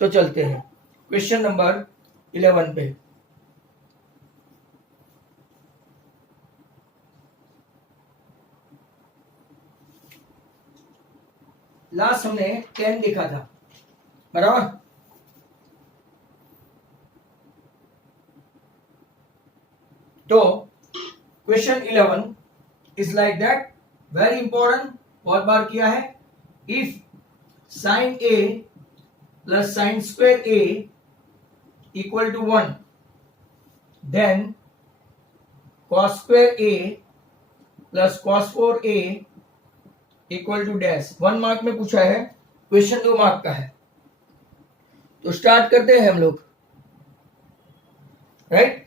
तो चलते हैं क्वेश्चन नंबर 11 पे। लास्ट हमने 10 देखा था, बराबर। तो question 11 is like that, very important, बहुत बार किया है। If sine A plus sine square A equal to 1, then cos square A plus cos 4a equal to dash. 1 mark में पूछा है, क्वेश्चन 2 मार्क का है। तो स्टार्ट करते हैं हम लोग, राइट।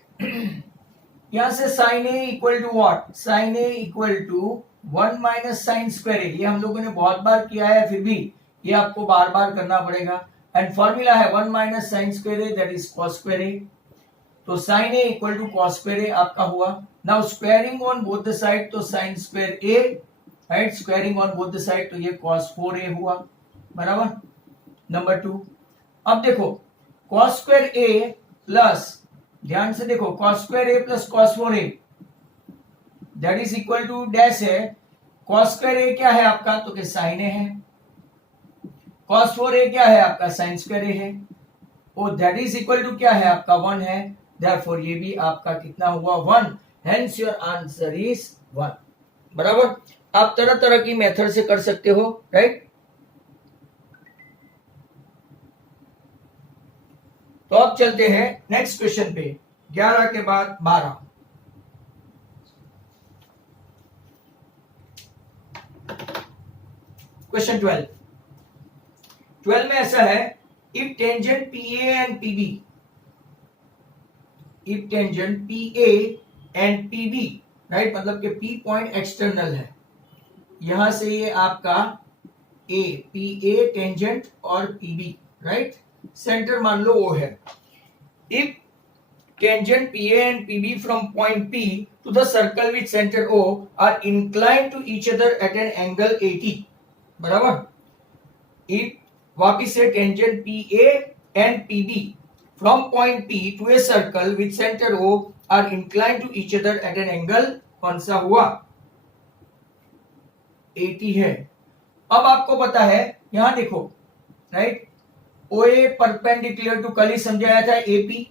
यहां से sine A equal to what, sine A equal to 1 minus sine square A. ये हम लोगों ने बहुत बार किया है, फिर भी ये आपको बार बार करना पड़ेगा। एंड फॉर्मूला है 1 minus sine square A, that is cos square A. तो sine A equal to cos square A आपका हुआ। Now squaring on both the side, तो sine square A, right, squaring on both the side, तो ये cos 4a हुआ, बराबर। Number 2, अब देखो cos स्क्वायर a प्लस, ध्यान से देखो, cos square a plus cos 4a that is equal to dash है। cos स्क्वायर a क्या है आपका, तो साइन a है। cos 4a क्या है आपका, साइन स्क्वायर a है। और दैट इज इक्वल टू क्या है आपका, 1 है। देयरफॉर ये भी आपका कितना हुआ, 1। हेंस योर आंसर इज 1, बराबर। आप तरह तरह की मेथड से कर सकते हो, राइट। तो अब चलते हैं नेक्स्ट क्वेश्चन पे, 11 के बाद 12। क्वेश्चन 12 में ऐसा है, if tangent PA and PB, if tangent PA and PB, right, मतलब कि P पॉइंट एक्सटर्नल है, यहां से ये आपका A, PA टेंजेंट और PB, राइट, सेंटर मान लो वो है। If tangent PA and PB from point P to the circle with centre O are inclined to each other at an angle 80, बराबर। इफ वापिस से tangent PA and PB from point P to a circle with centre O are inclined to each other at an angle, कौन सा हुआ, 80 है। अब आपको पता है, यहां देखो, राइट, OA परपेंडिकुलर टू, कल ही समझाया था AP,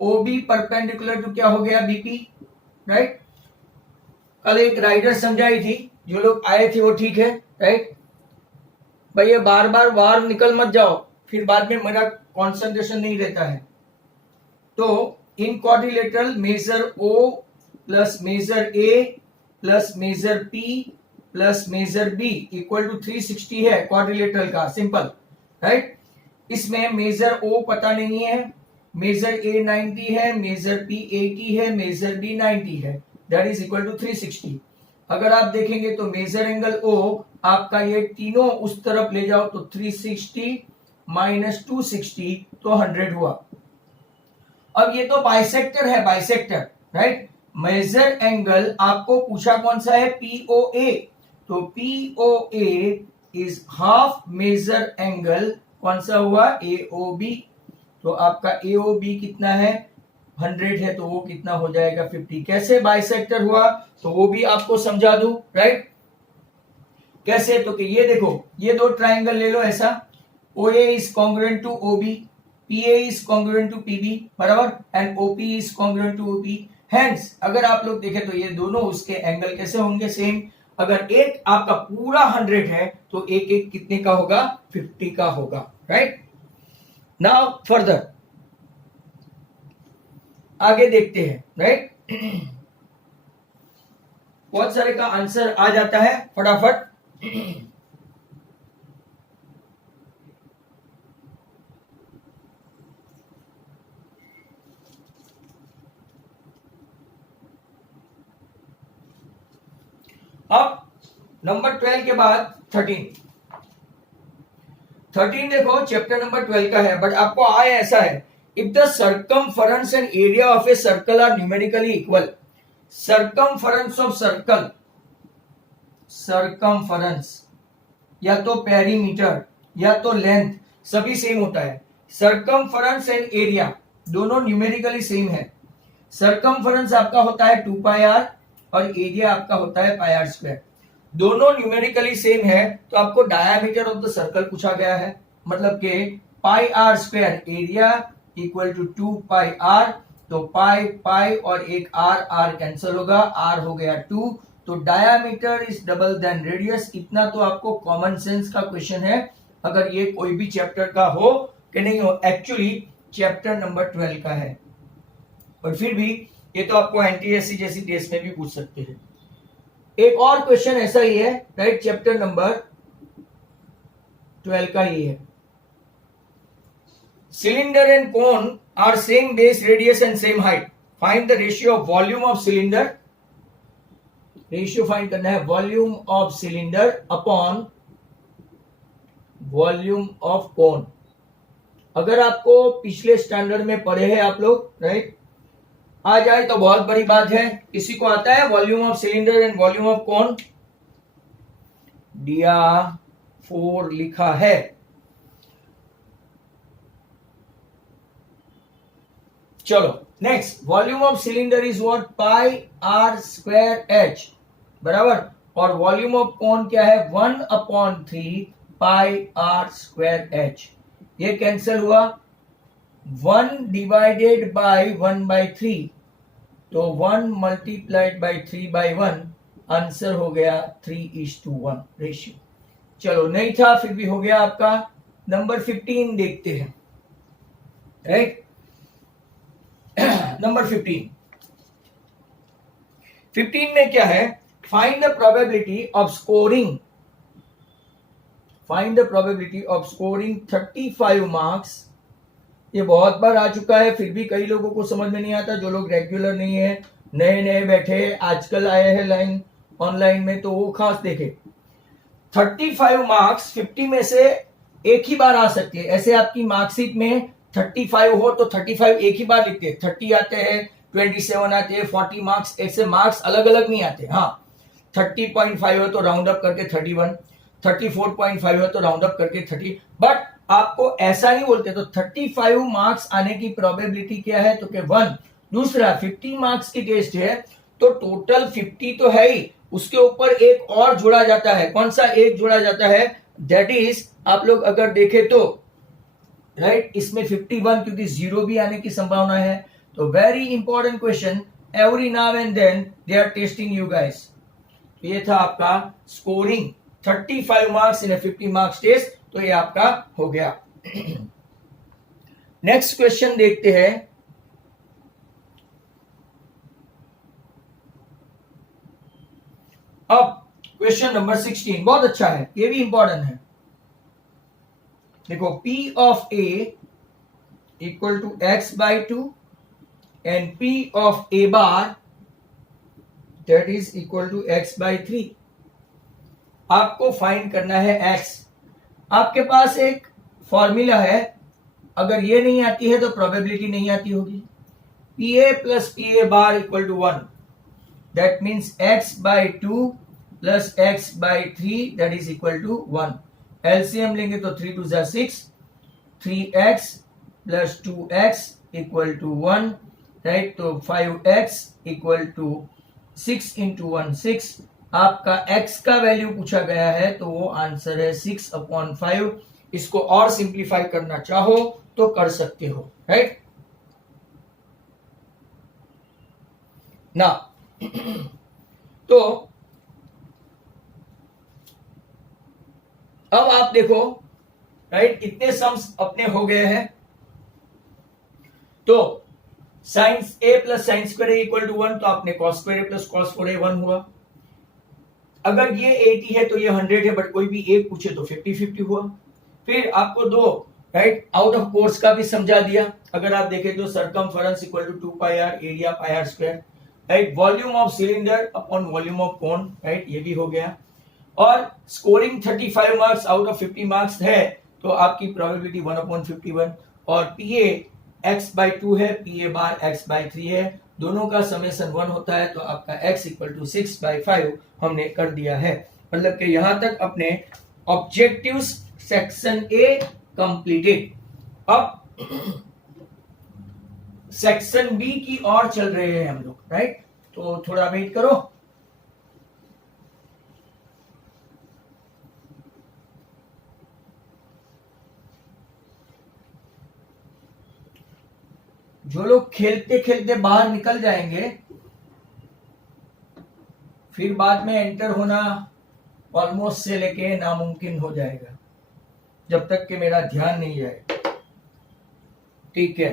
OB परपेंडिकुलर टू क्या हो गया, BP, राइट। कल एक राइडर समझाई थी, जो लोग आए थे वो ठीक है, राइट। भैया बार बार बाहर निकल मत जाओ, फिर बाद में मेरा कंसंट्रेशन नहीं रहता है। तो in quadrilateral measure O plus measure A plus measure P plus measure B equal to 360 है क्वाड्रिलेटरल का, सिंपल, राइट। इसमें मेजर O पता नहीं है, मेजर A 90 है, मेजर P 80 है, मेजर B 90 है, दैट इज इक्वल टू 360। अगर आप देखेंगे तो मेजर एंगल O आपका ये तीनों उस तरफ ले जाओ तो 360 माइनस 260 तो 100 हुआ। अब ये तो बाइसेक्टर है, बाइसेक्टर, राइट। मेजर एंगल आपको पूछा कौन सा है, POA, तो POA is half measure angle, कौन सा हुआ, AOB। तो आपका AOB कितना है, 100 है, तो वो कितना हो जाएगा, 50। कैसे बाइसेक्टर हुआ, तो वो भी आपको समझा दूं, राइट। कैसे, तो कि ये देखो, ये दो ट्राइंगल ले लो ऐसा, OA is congruent to OB, PA is congruent to PB, बराबर, and OP is congruent to OP। Hence अगर आप लोग देखें तो ये दोनों उसके एंगल कैसे होंगे, सेम। अगर एक आपका पूरा 100 है तो एक एक कितने का होगा, 50 का होगा, राइट। नाउ फर्दर आगे देखते हैं, राइट। बहुत सारे का आंसर आ जाता है फटाफट। अब नंबर 12 के बाद 13 देखो, चैप्टर नंबर 12 का है, बट आपको आया ऐसा है, if the circumference and area of a circle are numerically equal. Circumference of circle, circumference या तो पेरीमीटर या तो लेंथ, सभी सेम होता है। सर्कमफरेंस एंड एरिया दोनों न्यूमेरिकली सेम है। सर्कमफरेंस आपका होता है 2 पाई आर और एरिया आपका होता है पाई आर स्क्वायर। दोनों न्यूमेरिकली सेम है तो आपको डायामीटर ऑफ द सर्कल पूछा गया है, मतलब कि pi are square area equal to 2 pi r, तो पाई पाई और एक आर कैंसिल होगा, आर हो गया 2, तो diameter is double then radius. इतना तो आपको कॉमन सेंस का क्वेश्चन है, अगर ये कोई भी चैप्टर का हो कि नहीं हो। एक्चुअली चैप्टर नंबर 12 का है, और फिर भी ये तो आपको एनटीएससी जैसी टेस्ट में भी पूछ सकते हैं। एक और क्वेश्चन ऐसा ही है, राइट, चैप्टर नंबर 12 का ही है। Cylinder and cone are same base radius and same height, find the ratio of volume of cylinder. Ratio find करना है volume of cylinder upon volume of cone. अगर आपको पिछले स्टैंडर्ड में पढ़े हैं आप लोग, राइट, आ जाए तो बहुत बड़ी बात है। किसी को आता है volume of cylinder and volume of cone? दिया 4 लिखा है। चलो next, volume of cylinder is what? Pi are square H, बराबर, और वॉल्यूम ऑफ कोन क्या है? 1/3 पाई आर स्क्वायर एच। ये कैंसिल हुआ, 1 डिवाइडेड बाई 1/3, तो 1 मल्टीप्लाइड बाई 3/1, आंसर हो गया 3:1 रेशियो। चलो नहीं था फिर भी हो गया आपका। नंबर 15 देखते हैं, राइट। नंबर 15 में क्या है? Find the probability of scoring, find the probability of scoring 35 marks. ये बहुत बार आ चुका है, फिर भी कई लोगों को समझ में नहीं आता। जो लोग रेगुलर नहीं है, नए नए बैठे, आजकल आए हैं लाइन ऑनलाइन में, तो वो खास देखे। 35 मार्क्स 50 में से एक ही बार आ सकती है। ऐसे आपकी मार्कशीट में 35 हो तो 35 एक ही बार लिखते हैं, 30 आते हैं, 27 आते हैं, 40 मार्क्स, ऐसे मार्क्स अलग अलग नहीं आते। हाँ, 30.5 हो तो राउंड अप करके 31, 34.5 हो तो राउंड अप करके 30, बट आपको ऐसा नहीं बोलते। तो 35 मार्क्स आने की प्रोबेबिलिटी क्या है? तो क्या 1। दूसरा 50 मार्क्स की टेस्ट है तो टोटल 50 तो है ही, उसके ऊपर एक और जोड़ा जाता है। कौन सा एक जोड़ा जाता है? दैट इज, आप लोग अगर देखें तो, राइट, इसमें 51, क्योंकि 0 भी आने की संभावना है। तो very important question, every now and then they are testing you guys. ये था आपका scoring 35 marks in a 50 marks test, तो ये आपका हो गया। नेक्स्ट क्वेश्चन देखते हैं। अब क्वेश्चन नंबर 16 बहुत अच्छा है, ये भी इंपॉर्टेंट है। देखो, P of A equal to x/2 and P of A bar that is equal to x/3। आपको फाइंड करना है x। आपके पास एक फॉर्मूला है, अगर ये नहीं आती है तो प्रोबेबिलिटी नहीं आती होगी। PA plus PA bar equal to 1, that means x/2 plus x/3 that is equal to 1। LCM लेंगे तो 3 2 जा 6, 3x plus 2x equal to 1, right. तो 5x इक्वल टू 6 इंटू 1 6। आपका x का वैल्यू पूछा गया है तो वो आंसर है 6/5। इसको और सिंप्लीफाई करना चाहो तो कर सकते हो, राइट ना। तो अब आप देखो, राइट, इतने सम्स अपने हो गए हैं। तो sine A plus sine square equal to 1, तो आपने cos square plus cos 4a 1 हुआ। अगर ये 80 है तो ये 100 है, बट कोई भी एक पूछे तो 50-50 हुआ। फिर आपको दो, राइट, आउट ऑफ कोर्स का भी समझा दिया। अगर आप देखें तो circumference equal to 2 pi R, area pi are square, right. Volume of cylinder upon volume of cone, right, ये भी हो गया। और scoring 35 marks out of 50 marks है तो आपकी प्रोबेबिलिटी 1/51। और पीए x/2 है, पीए बार x/3 है, दोनों का समेशन 1 होता है, तो आपका x इक्वल टू 6/5 हमने कर दिया है। मतलब कि यहां तक अपने ऑब्जेक्टिव सेक्शन ए कंप्लीटेड। अब सेक्शन बी की ओर चल रहे हैं हम लोग, राइट। तो थोड़ा वेट करो। जो लोग खेलते खेलते बाहर निकल जाएंगे फिर बाद में एंटर होना ऑलमोस्ट से लेके नामुमकिन हो जाएगा, जब तक कि मेरा ध्यान नहीं जाए। ठीक है,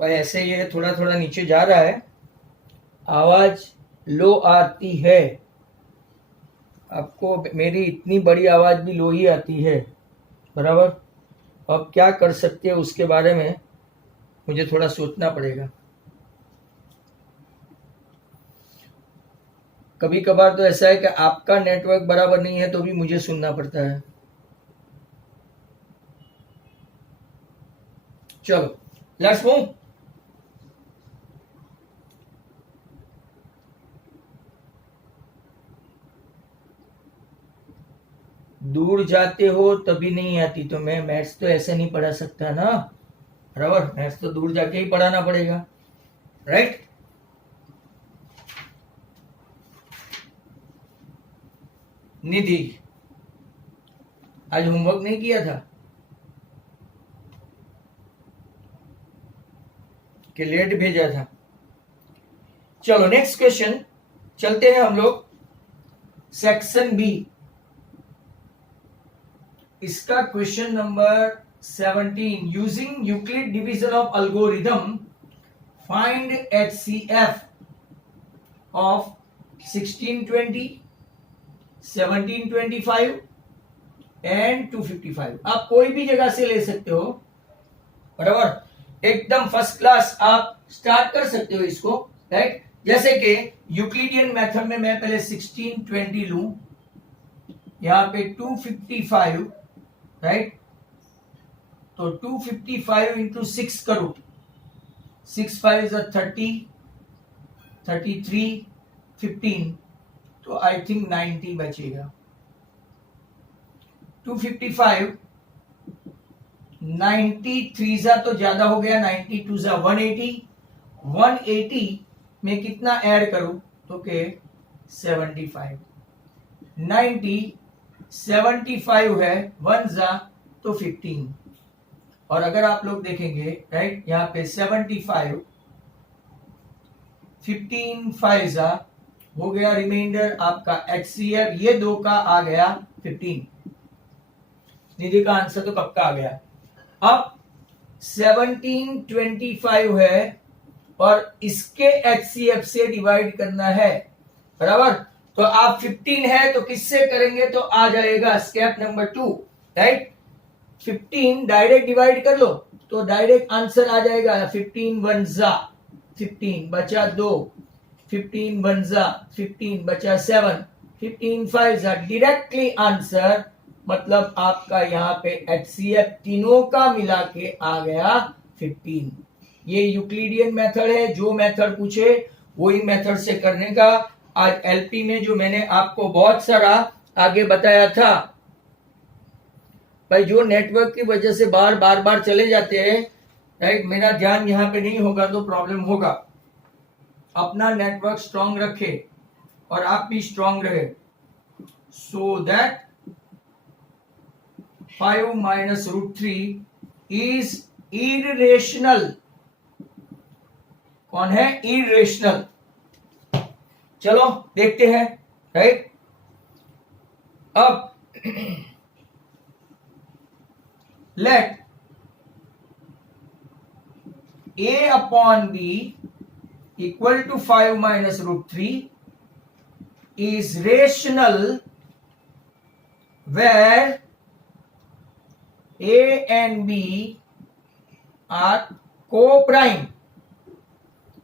भाई ऐसे ये थोड़ा थोड़ा नीचे जा रहा है, आवाज लो आती है। आपको मेरी इतनी बड़ी आवाज भी लो ही आती है, बराबर। अब क्या कर सकते हैं उसके बारे में मुझे थोड़ा सोचना पड़ेगा। कभी कभार तो ऐसा है कि आपका नेटवर्क बराबर नहीं है तो भी मुझे सुनना पड़ता है। चलो लेट्स मूव। दूर जाते हो तभी नहीं आती, तो मैं मैथ्स तो ऐसे नहीं पढ़ा सकता ना, बराबर। मैथ्स तो दूर जाके ही पढ़ाना पड़ेगा, राइट। निधि आज होमवर्क नहीं किया था कि लेट भेजा था? चलो नेक्स्ट क्वेश्चन चलते हैं हम लोग। सेक्शन बी, इसका question number 17, using Euclid division of algorithm find HCF of 1620, 1725 and 255। आप कोई भी जगह से ले सकते हो, बराबर। एकदम फर्स्ट क्लास आप स्टार्ट कर सकते हो इसको, राइट। जैसे कि यूक्लिडियन मेथड में मैं पहले 1620 लूं, यहां पे 255, राइट। तो 255 इंटू 6 करो, 6 5 इज 30, 33, 15, तो आई थिंक 90 बचेगा। 255, 93 जा तो ज्यादा हो गया, 92 जा 180, 180 में कितना ऐड करूं तो के 75, 90 75 है, 1 जा तो 15। और अगर आप लोग देखेंगे, राइट, यहाँ पे 75, 15 5 जा हो गया, रिमाइंडर आपका HCF ये दो का आ गया 15। निधि का आंसर तो कब का आ गया। अब 1725 है और इसके HCF से डिवाइड करना है, बराबर। तो आप 15 है तो किससे करेंगे तो आ जाएगा step number 2, right. 15 direct divide कर लो तो डायरेक्ट आंसर आ जाएगा। 15 1 जा 15 बचा 2, 15 1 जा 15 बचा 7, 15 5 जा डायरेक्टली आंसर। मतलब आपका यहाँ पे HCF तीनों का मिला के आ गया 15। ये यूक्लिडियन मेथड है, जो मेथड पूछे वही मेथड से करने का। आज LP में जो मैंने आपको बहुत सारा आगे बताया था, भाई जो नेटवर्क की वजह से बार बार चले जाते हैं, राइट, मेरा ध्यान यहाँ पे नहीं होगा तो प्रॉब्लम होगा। अपना नेटवर्क स्ट्रांग रखे और आप भी स्ट्रांग रहे, so that 5 minus root 3 is irrational। कौन है irrational? चलो देखते हैं, राइट। अब let A upon B equal to 5 minus root 3 is rational where A and B are co-prime।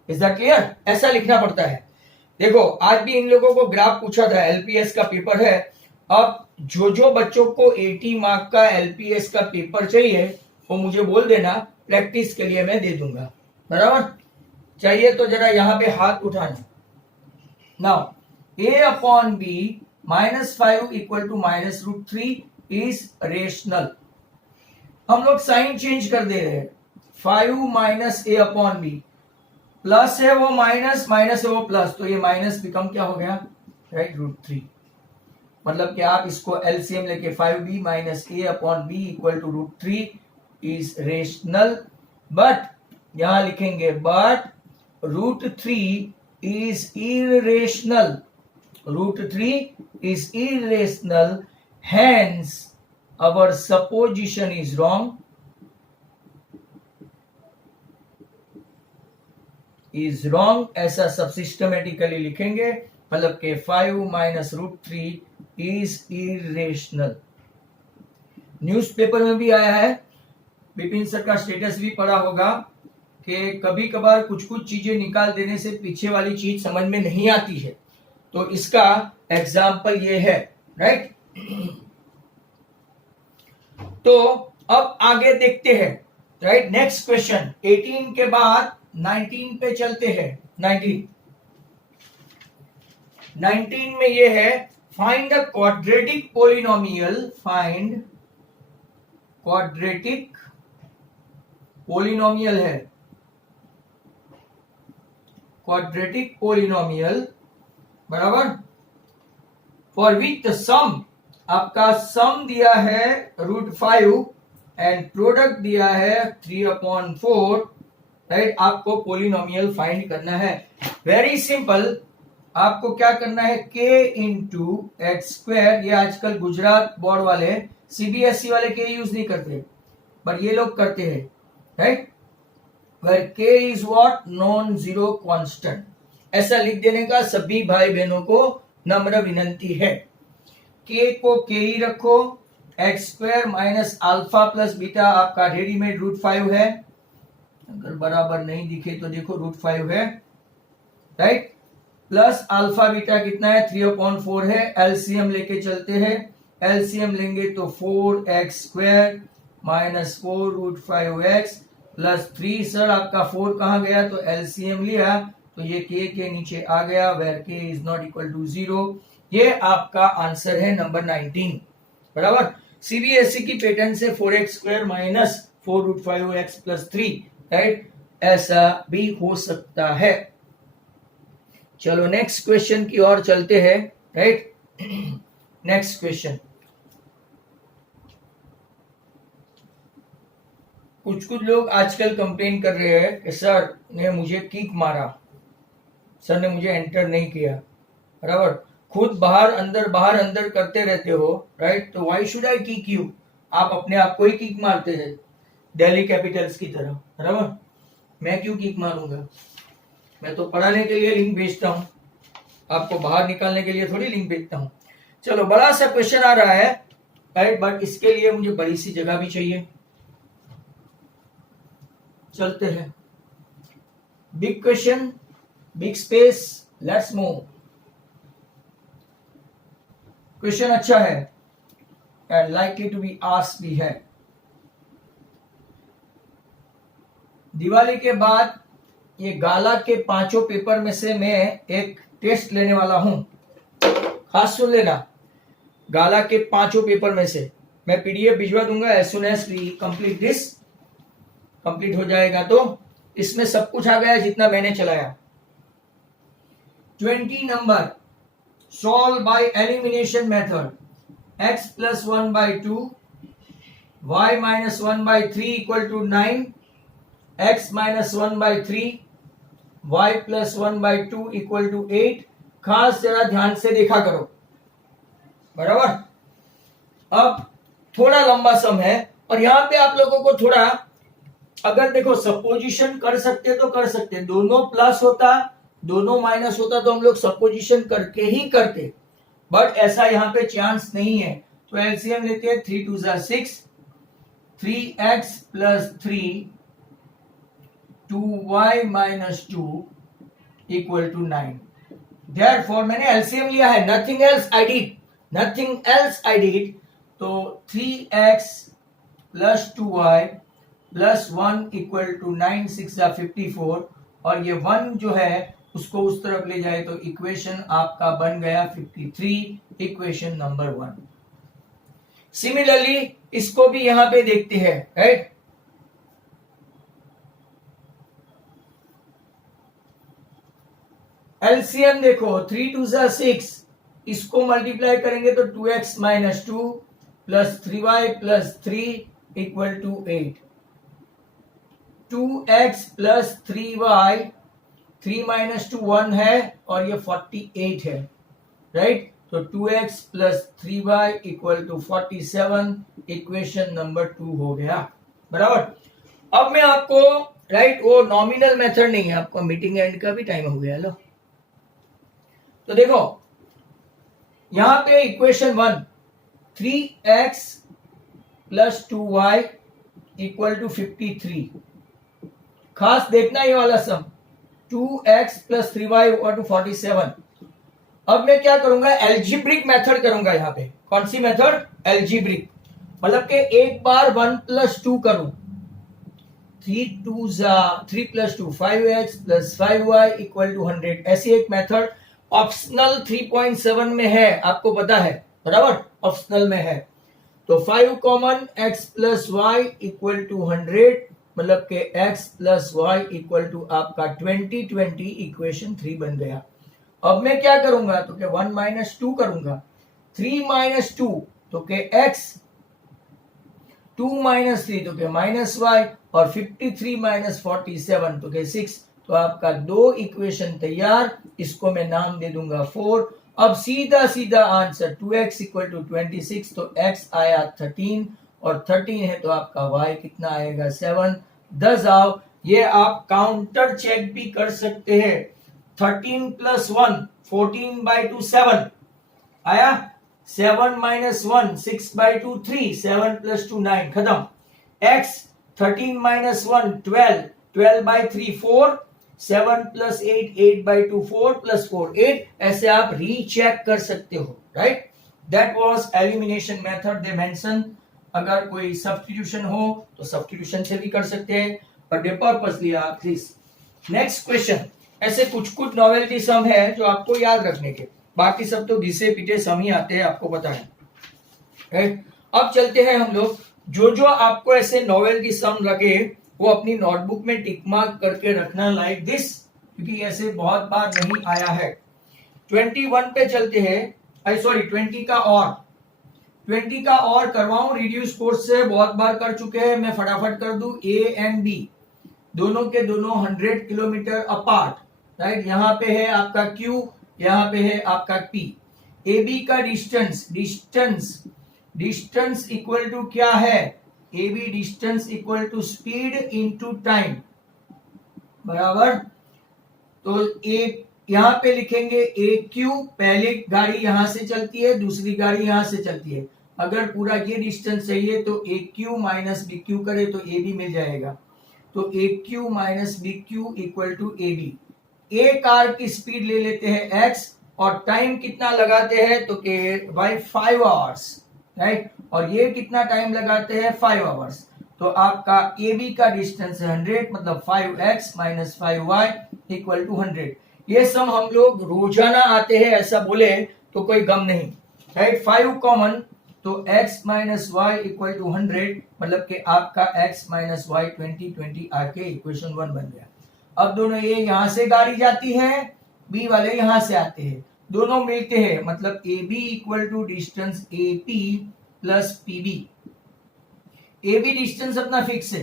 Is that clear? ऐसा लिखना पड़ता है। देखो आज भी इन लोगों को ग्राफ पूछा था, एलपीएस का पेपर है। अब जो बच्चों को 80 मार्क का एलपीएस का पेपर चाहिए वो मुझे बोल देना, प्रैक्टिस के लिए मैं दे दूंगा। बराबर, चाहिए तो जरा यहां पे हाथ उठाना। Now a upon B -5 equal to -√3 is rational. हम लोग साइन चेंज कर दे रहे हैं। 5 minus a upon B, plus है वो माइनस, माइनस है वो प्लस, तो ये माइनस बिकम क्या हो गया, राइट, √3। मतलब कि आप इसको एलसीएम लेके 5b minus a upon B equal to √3 is rational. But यहां लिखेंगे but √3 is irrational. √3 is irrational. Hence, our supposition is wrong. Is wrong. ऐसा सब सिस्टमेटिकली लिखेंगे, मतलब के 5 माइनस √3 is irrational. न्यूज़पेपर में भी आया है, विपिन सर का स्टेटस भी पढ़ा होगा कि कभी कभार कुछ कुछ चीजें निकाल देने से पीछे वाली चीज समझ में नहीं आती है, तो इसका एग्जाम्पल ये है, राइट। तो अब आगे देखते हैं, राइट। नेक्स्ट क्वेश्चन 18 के बाद 19 पे चलते हैं। 19 में ये है, find the quadratic polynomial. Find quadratic polynomial है, क्वाड्रेटिक पोलिनोमियल, बराबर, फॉर विच द सम, आपका सम दिया है √5 एंड प्रोडक्ट दिया है 3/4, राइट। आपको पोलिनोमियल फाइंड करना है। वेरी सिंपल, आपको क्या करना है, k इंटू एक्स स्क्वायर। ये आजकल गुजरात बोर्ड वाले, सीबीएसई वाले k यूज नहीं करते, पर ये लोग करते हैं, right. where k is what, non zero constant. ऐसा लिख देने का सभी भाई बहनों को नम्र विनंती है। k को k ही रखो, x square minus alpha plus beta आपका रेडीमेड √5 है। अगर बराबर नहीं दिखे तो देखो √5 है, राइट। प्लस अल्फा बीटा कितना है, 3/4 है। एलसीएम लेके चलते हैं, एलसीएम लेंगे तो 4x² minus 4√5x plus 3। Sir आपका 4 कहां गया, तो एलसीएम लिया तो ये k के नीचे आ गया, where k is not equal to 0। ये आपका आंसर है नंबर 19, बराबर। सीबीएसई की पैटर्न से 4x² minus 4√5x plus 3, right, ऐसा भी हो सकता है। चलो नेक्स्ट क्वेश्चन की ओर चलते हैं, राइट। नेक्स्ट क्वेश्चन, कुछ लोग आजकल कंप्लेन कर रहे हैं कि सर ने मुझे किक मारा, सर ने मुझे एंटर नहीं किया, बराबर। खुद बाहर अंदर करते रहते हो, राइट, तो why should I kick you. आप अपने आप को ही किक मारते हैं, दिल्ली कैपिटल्स की तरह, बराबर। मैं क्यों किक मारूंगा, मैं तो पढ़ाने के लिए लिंक भेजता हूं, आपको बाहर निकालने के लिए थोड़ी लिंक भेजता हूं। चलो बड़ा सा क्वेश्चन आ रहा है, राइट, बट इसके लिए मुझे बड़ी सी जगह भी चाहिए। चलते हैं, big question, big space, let's move. Question अच्छा है and likely to be asked भी है। दिवाली के बाद ये गाला के 5 पेपर में से मैं एक टेस्ट लेने वाला हूं, खास सुन लेना। गाला के 5 पेपर में से मैं पीडीएफ भिजवा दूंगा as soon as we complete this. Complete हो जाएगा तो इसमें सब कुछ आ गया जितना मैंने चलाया। 20 number, solve by elimination method. x plus 1/2, y minus 1/3 equal to 9, x minus 1/3, y plus 1/2 equal to 8। खास जरा ध्यान से देखा करो, बराबर। अब थोड़ा लंबा सम है और यहां पे आप लोगों को थोड़ा, अगर देखो सपोजिशन कर सकते तो कर सकते, दोनों प्लस होता दोनों माइनस होता तो हम लोग सपोजिशन करके ही करते, बट ऐसा यहां पे चांस नहीं है। तो एलसीएम लेते हैं, 3 2 6, 3x plus 3 2y minus 2 equal to 9। Therefore मैंने एलसीएम लिया है, नथिंग एल्स आई डिड, तो 3x plus 2y plus 1 equal to 9 6 54, और ये 1 जो है उसको उस तरफ ले जाए तो इक्वेशन आपका बन गया 53, इक्वेशन नंबर 1। सिमिलरली इसको भी यहां पे देखते हैं, राइट। एलसीएम देखो 3 2 6, इसको मल्टीप्लाई करेंगे तो 2x minus 2 plus 3y plus 3 equal to 8, 2x plus 3y, 3 minus 2 1 है और ये 48 है, राइट। तो 2x plus 3y equal to 47, equation number 2 हो गया, बराबर। अब मैं आपको, राइट, वो नॉमिनल मेथड नहीं है, आपको मीटिंग एंड का भी टाइम हो गया। लो तो देखो यहां पे equation 1, 3x plus 2y equal to 53, खास देखना ये वाला सम, 2x plus 3y equal to 47। अब मैं क्या करूंगा, एल्जीब्रिक मेथड करूंगा यहां पे। कौन सी मेथड? एल्जीब्रिक, मतलब कि एक बार 1 प्लस 2 करूं, 3 plus 2 5x plus 5y equal to 100, ऐसी एक मेथड ऑप्शनल 3.7 में है, आपको पता है, बराबर, ऑप्शनल में है। तो 5 common, x plus y equal to 100, मतलब के x plus y equal to आपका 20 इक्वेशन 3 बन गया। अब मैं क्या करूंगा, तो क्या 1 माइनस 2 करूंगा, 3 माइनस 2 तो क्या x, 2 माइनस 3 तो क्या माइनस y, और 53 माइनस 47 तो क्या 6। तो आपका 2 इक्वेशन तैयार, इसको मैं नाम दे दूंगा 4। अब सीधा सीधा आंसर 2x इक्वल टू 26, तो x आया 13 और 13 है तो आपका y कितना आएगा 7। 10 आओ, ये आप काउंटर चेक भी कर सकते हैं। 13 प्लस 1 14 बाई 2 7 आया, 7 माइनस 1 6 बाई 2 3, 7 प्लस 2 9, खत्म। x 13 minus 1 12, 12 by 3 4, 7 plus 8 8 by 2 4 plus 4 8, ऐसे आप रीचेक कर सकते हो, right. That was elimination method they mention. अगर कोई सब्स्टिट्यूशन हो तो सब्स्टिट्यूशन से भी कर सकते हैं, बट दे पर्पसली आप दिस। नेक्स्ट क्वेश्चन, ऐसे कुछ कुछ नॉवेल्टी सम है जो आपको याद रखने के, बाकी सब तो घिसे पीटे सम ही आते हैं, आपको पता है, राइट। अब चलते हैं हम लोग, जो जो आपको ऐसे नॉवेल्टी सम लगे वो अपनी नोटबुक में टिक मार्क करके रखना, लाइक दिस, क्योंकि ऐसे बहुत बार नहीं आया है। 21 पे चलते हैं, सॉरी 20 का और करवाऊं रिड्यूस कोर्स से, बहुत बार कर चुके हैं, मैं फटाफट कर दूं। ए एंड बी दोनों के दोनों 100 किलोमीटर अपार्ट, राइट। यहां पे है आपका Q, यहां पे है आपका P। ए बी का डिस्टेंस इक्वल टू क्या है, A B distance equal to speed into time, बराबर। तो ए यहां पे लिखेंगे ए क्यू, पहले गाड़ी यहां से चलती है, दूसरी गाड़ी यहां से चलती है। अगर पूरा ये डिस्टेंस चाहिए तो A Q minus B Q करे तो ए बी मिल जाएगा। तो A Q minus B Q equal to A B. A car की स्पीड ले लेते हैं x, और टाइम कितना लगाते हैं तो के बाय 5 आवर्स, राइट। और ये कितना टाइम लगाते हैं 5 आवर्स। तो आपका ए बी का डिस्टेंस है 100, मतलब 5x minus 5y equal to 100। ये सम हम लोग रोजाना आते हैं, ऐसा बोले तो कोई गम नहीं, राइट। 5 कॉमन, तो x minus y equal to 100, मतलब कि आपका x माइनस वाई 20 आके इक्वेशन 1 बन गया। अब दोनों ये यहां से गाड़ी जाती है, बी वाले यहां से आते हैं, दोनों मिलते हैं, मतलब A B equal to distance A P plus P B. A B distance अपना फिक्स है,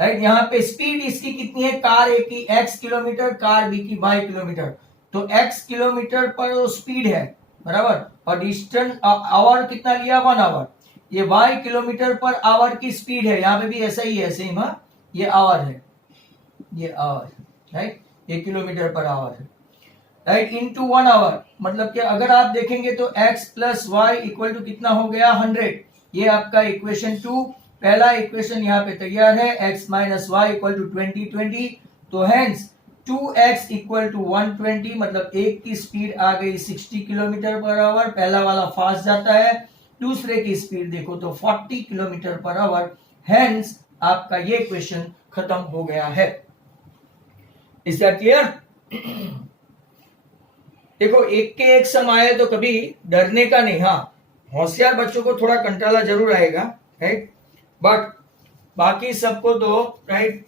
राइट। यहाँ पे स्पीड इसकी कितनी है, कार ए की x किलोमीटर, कार बी की y किलोमीटर, तो x किलोमीटर पर वो स्पीड है, बराबर। और डिस्टेंस आवर कितना लिया 1 आवर, ये y किलोमीटर पर आवर की स्पीड है, यहाँ पे भी ऐसा ही है, सेम, ये आवर है, ये आवर, राइट, ये किलोमीटर पर आवर है, राइट, इनटू 1 आवर। मतलब कि अगर आप देखेंगे तो x plus y equal to कितना हो गया 100। ये आपका इक्वेशन 2, पहला इक्वेशन यहाँ पे तैयार है, x minus y equal to 20। तो हेंस 2x इक्वल टू 120, मतलब एक की स्पीड आ गई 60 किलोमीटर पर आवर, पहला वाला फास्ट जाता है, दूसरे की स्पीड देखो तो 40 किलोमीटर पर आवर। हेंस आपका ये क्वेश्चन खत्म हो गया है। Is that clear? देखो एक के एक सम आए तो कभी डरने का नहीं, हाँ होशियार बच्चों को थोड़ा कंटाला जरूर आएगा, राइट, बट बाकी सबको तो राइट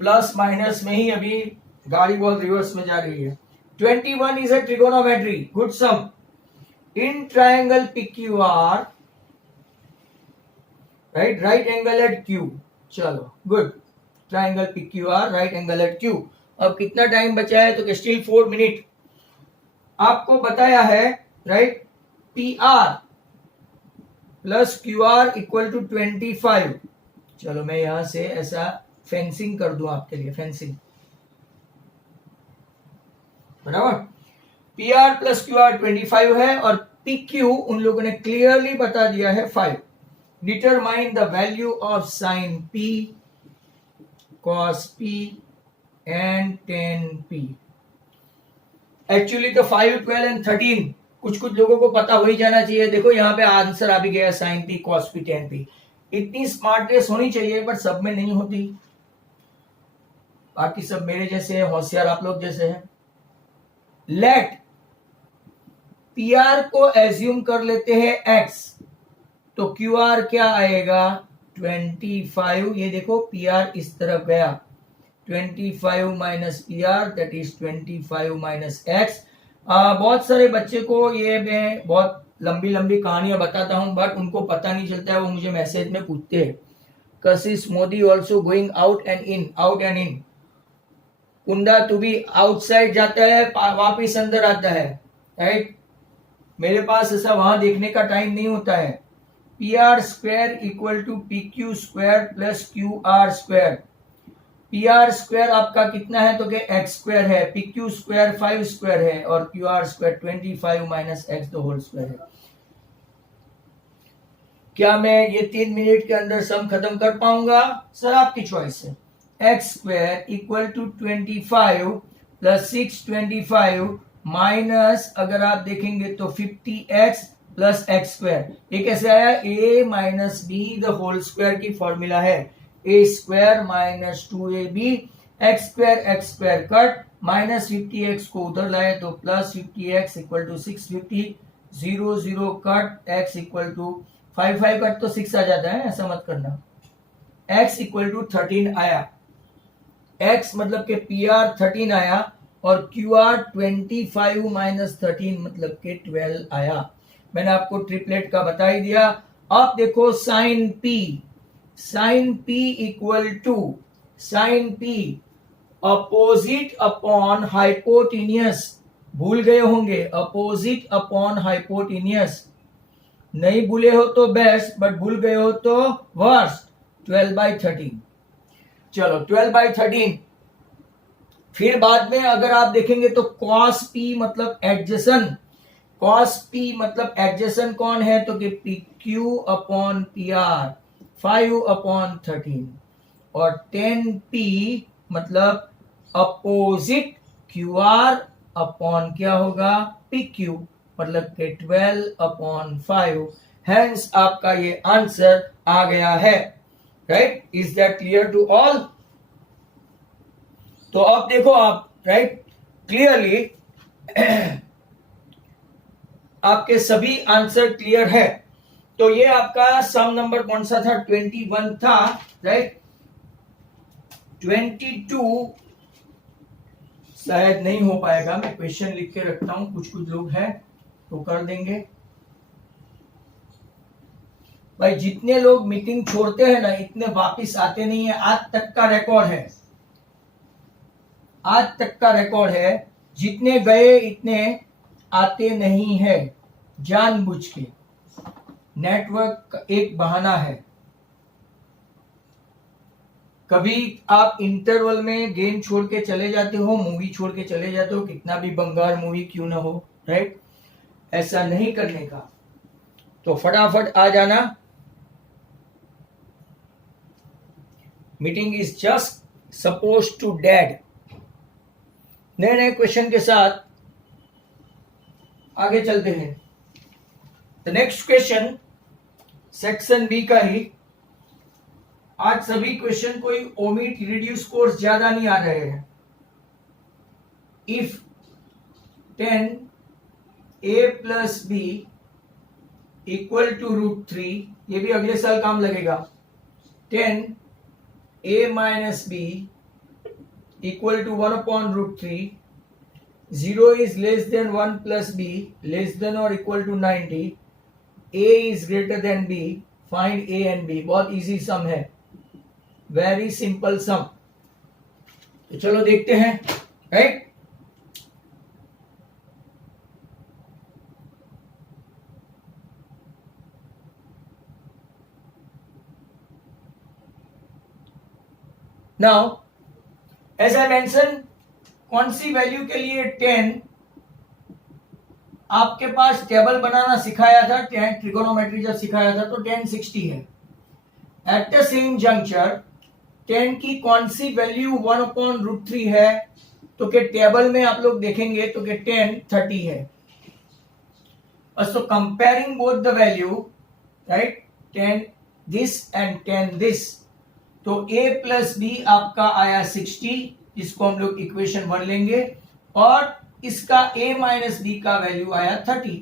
प्लस माइनस में ही अभी गाड़ी बहुत रिवर्स में जा रही है। 21 is a trigonometry, good sum in triangle PQR, right angle at Q। चलो good, triangle PQR, right angle at Q। अब कितना टाइम बचा है? तो स्टिल 4 मिनट। आपको बताया है right PR plus QR equal to 25। चलो मैं यहां से ऐसा फेंसिंग कर दूं आपके लिए, फेंसिंग, बराबर। PR प्लस QR 25 है और PQ उन लोगों ने क्लियरली बता दिया है 5। Determine the value of sine P, cos P and tan P। Actually तो 5, 12 एंड 13 कुछ कुछ लोगों को पता हो ही जाना चाहिए। देखो यहाँ पे आंसर आ भी गया, sine P, cos P, tan P। इतनी स्मार्टनेस होनी चाहिए बट सब में नहीं होती। बाकी सब मेरे जैसे हैं, होशियार आप लोग जैसे हैं। लेट PR को एज्यूम कर लेते हैं x, तो QR क्या आएगा 25। ये देखो PR इस तरफ गया, 25 minus PR that is 25 minus x। बहुत सारे बच्चे को ये मैं बहुत लंबी लंबी कहानियां बताता हूं बट उनको पता नहीं चलता है, वो मुझे मैसेज में पूछते हैं Kashish Modi also going out and in, out and in. कुंडा तू भी आउटसाइड जाता है वापिस अंदर आता है, राइट। मेरे पास ऐसा वहां देखने का टाइम नहीं होता है। PR square equal to PQ square plus QR square. PR square आपका कितना है? तो क्या x स्क्वायर है, PQ स्क्वायर 5 स्क्वायर है और QR square 25 minus x the whole square है। क्या मैं ये 3 मिनट के अंदर सम खत्म कर पाऊंगा? सर आपकी चॉइस है। x square equal to 25 plus 625 minus अगर आप देखेंगे तो 50x प्लस एक्स स्क्वायर। ये कैसे आया? a minus B the whole square की फॉर्मूला है, a square minus 2ab, X square cut, minus 50x को उधर लाए तो plus 50x equal to 650, 0 0 cut, x equal to 5 5 cut तो 6 आ जाता है, ऐसा मत करना। x इक्वल टू 13 आया, x मतलब के PR 13 आया और QR 25 माइनस 13 मतलब के 12 आया। मैंने आपको ट्रिपलेट का बता ही दिया। अब देखो sine P equal to sine P opposite upon hypotenuse. भूल गए होंगे अपोजिट अपॉन हाइपोटेनियस, नहीं भूले हो तो बेस्ट बट भूल गए हो तो वर्स्ट। 12/13। चलो 12/13। फिर बाद में अगर आप देखेंगे तो cos P मतलब एडजेसेंट, cos P मतलब एडजेसेंट कौन है? तो कि PQ अपॉन PR 5/13 और 10P मतलब अपोजिट QR अपॉन क्या होगा? PQ मतलब के 12/5। हेंस आपका ये आंसर आ गया है, right. Is that clear to all? तो अब देखो आप राइट क्लियरली आपके सभी आंसर क्लियर है। तो ये आपका सम नंबर कौन सा था? 21 था, राइट। 22 शायद नहीं हो पाएगा, मैं क्वेश्चन लिख के रखता हूं, कुछ लोग हैं तो कर देंगे। भाई जितने लोग मीटिंग छोड़ते हैं ना, इतने वापिस आते नहीं है। आज तक का रिकॉर्ड है, जितने गए इतने आते नहीं है जानबूझ के। नेटवर्क एक बहाना है। कभी आप इंटरवल में गेम छोड़ के चले जाते हो, मूवी छोड़ के चले जाते हो, कितना भी बंगाल मूवी क्यों ना हो, राइट। ऐसा नहीं करने का, तो फटाफट आ जाना। Meeting is just suppose to dead. नए नए क्वेश्चन के साथ आगे चलते हैं। The next question section B का ही। आज सभी क्वेश्चन कोई ओमिट रिड्यूस कोर्स ज्यादा नहीं आ रहे हैं। If 10a plus B equal to √3, ये भी अगले साल काम लगेगा। 10a minus B equal to 1/√3, 0 is less than 1 plus b less than or equal to 90, a is greater than b, find a and b। बहुत इजी सम है, very simple sum. तो चलो देखते हैं, right. Now as I mention, कौन सी value के लिए 10 आपके पास टेबल बनाना सिखाया था, 10 ट्रिगोनोमेट्री जब सिखाया था तो 1060 है। एट द सेम जंक्चर 10 की कौन सी वैल्यू 1/√3 है, तो के टेबल में आप लोग देखेंगे तो के 10 30 है। सो comparing both the value, right, 10 this and 10 this, तो a प्लस बी आपका आया 60, जिसको हम लोग इक्वेशन 1 लेंगे, और इसका a माइनस बी का वैल्यू आया 30।